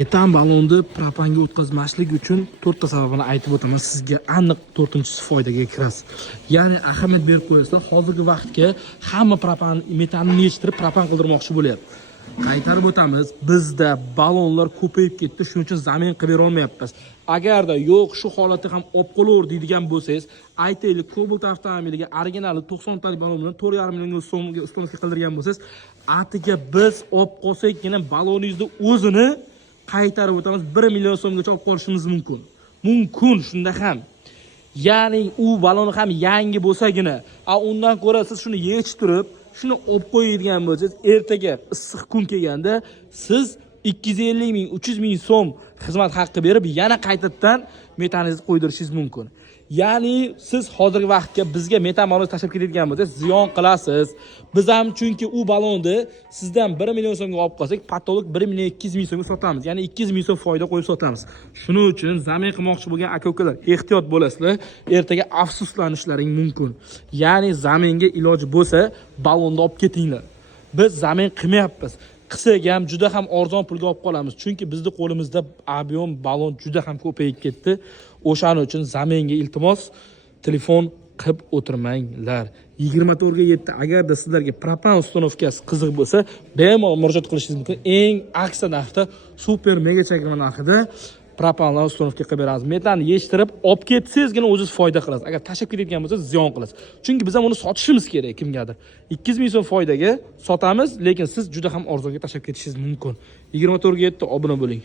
Metan balonni propanga o'tkazmaslik uchun 4 ta sababini aytib o'taman. Sizga aniq 4-inchisi foydaga kirasiz. Ya'ni ahamiyat berib qo'yasizlar. Hozirgi vaqtga hamma propan metanni yechtirib propan qildirmoqchi bo'lyapti. Qaytarib o'tamiz. Bizda balonlar ko'payib ketdi, shuning uchun zamin qilib bera olmayapmiz. Agarda yo'q, shu holatda ham olib qolaver deydigan bo'lsangiz, aytaylik, Cobalt avtomobiliga originali 90 talik balon bilan 4,5 million so'mga ustonovka qildirgan bo'lsangiz, atiga biz olib qolsakgina baloningizni o'zini qaytarib o'tamiz, 1 million so'mgacha olib qolishimiz mumkin. Mumkin shunda ham. Ya'ni u balon ham yangi bo'lsagina, undan ko'ra siz shuni yechtirib, shuni olib qo'yadigan bo'lsangiz, ertaga issiq kun kelganda siz 250 ming, 300 ming so'm xizmat haqqi berib, yana qaytadan metaningizni qo'ydirishingiz mumkin. Ya'ni siz hozirgi vaqtga bizga metan balonni tashlab ketadigan bo'lsangiz, ziyon qilasiz. Biz ham chunki u balonni sizdan 1 million so'mga olib qolsak, patolog 1 million 200 ming so'mga sotamiz. Ya'ni 200 ming so'm foyda qo'yib sotamiz. Shuning uchun zamin qilmoqchi bo'lgan aka-ukalar, ehtiyot bo'lasizlar. Ertaga afsuslanishlaring mumkin. Ya'ni zaminga iloji bo'lsa, balonni olib ketinglar. Biz zamin qilmayapmiz. Qilsak ham juda ham arzon pulga olib qolamiz. Chunki bizning qo'limizda ob'yom balon juda ham ko'payib ketdi. O'shaning uchun zaminga iltimos telefon qilib o'tirmanglar. 24 ga 7 agarda sizlarga propan ustanovkasi qiziq bo'lsa, bemalol murojaat qilishingiz mumkin. Eng aksiya narxda, super mega chakma narxida propanlar ustanovka qilib beramiz. Metanni yechtirib olib ketsangizgina o'zingiz foyda qilasiz. Agar tashlab ketadigan bo'lsa, ziyon qilasiz. Chunki biz ham uni sotishimiz kerak kimgadir. 200 ming so'm foydaga sotamiz, lekin siz juda ham arzonga tashlab ketishingiz mumkin. 24 ga 7 obuna bo'ling.